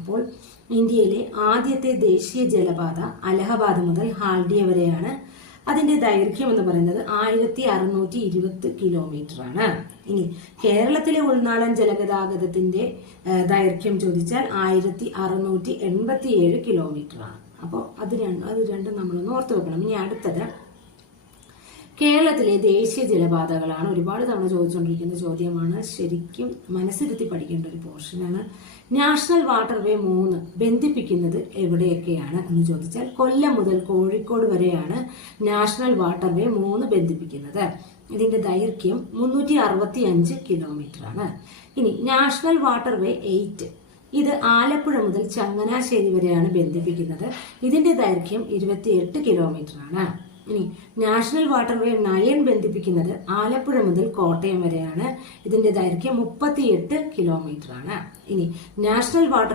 അപ്പോൾ ഇന്ത്യയിലെ ആദ്യത്തെ ദേശീയ ജലപാത അലഹബാദ് മുതൽ ഹാൽഡിയ വരെയാണ്. അതിന്റെ ദൈർഘ്യം എന്ന് പറയുന്നത് 1620 കിലോമീറ്റർ ആണ്. ഇനി കേരളത്തിലെ ഉൾനാടൻ ജലഗതാഗതത്തിന്റെ ദൈർഘ്യം ചോദിച്ചാൽ 1687 കിലോമീറ്റർ ആണ്. അപ്പോൾ അത് രണ്ടും നമ്മളൊന്ന് ഓർത്തു വെക്കണം. ഇനി അടുത്തത് കേരളത്തിലെ ദേശീയ ജലപാതകളാണ്. ഒരുപാട് തവണ ചോദിച്ചുകൊണ്ടിരിക്കുന്ന ചോദ്യമാണ്. ശരിക്കും മനസ്സിരുത്തി പഠിക്കേണ്ട ഒരു പോർഷനാണ്. നാഷണൽ വാട്ടർവേ 3 ബന്ധിപ്പിക്കുന്നത് എവിടെയൊക്കെയാണ് എന്ന് ചോദിച്ചാൽ കൊല്ലം മുതൽ കോഴിക്കോട് വരെയാണ് നാഷണൽ വാട്ടർവേ 3 ബന്ധിപ്പിക്കുന്നത്. ഇതിന്റെ ദൈർഘ്യം 365 കിലോമീറ്റർ ആണ്. ഇനി നാഷണൽ വാട്ടർവേ 8 ഇത് ആലപ്പുഴ മുതൽ ചങ്ങനാശ്ശേരി വരെയാണ് ബന്ധിപ്പിക്കുന്നത്. ഇതിന്റെ ദൈർഘ്യം 28 കിലോമീറ്റർ ആണ്. ഇനി നാഷണൽ വാട്ടർവേ 9 ബന്ധിപ്പിക്കുന്നത് ആലപ്പുഴ മുതൽ കോട്ടയം വരെയാണ്. ഇതിന്റെ ദൈർഘ്യം 38 കിലോമീറ്റർ ആണ്. ഇനി നാഷണൽ വാട്ടർവേ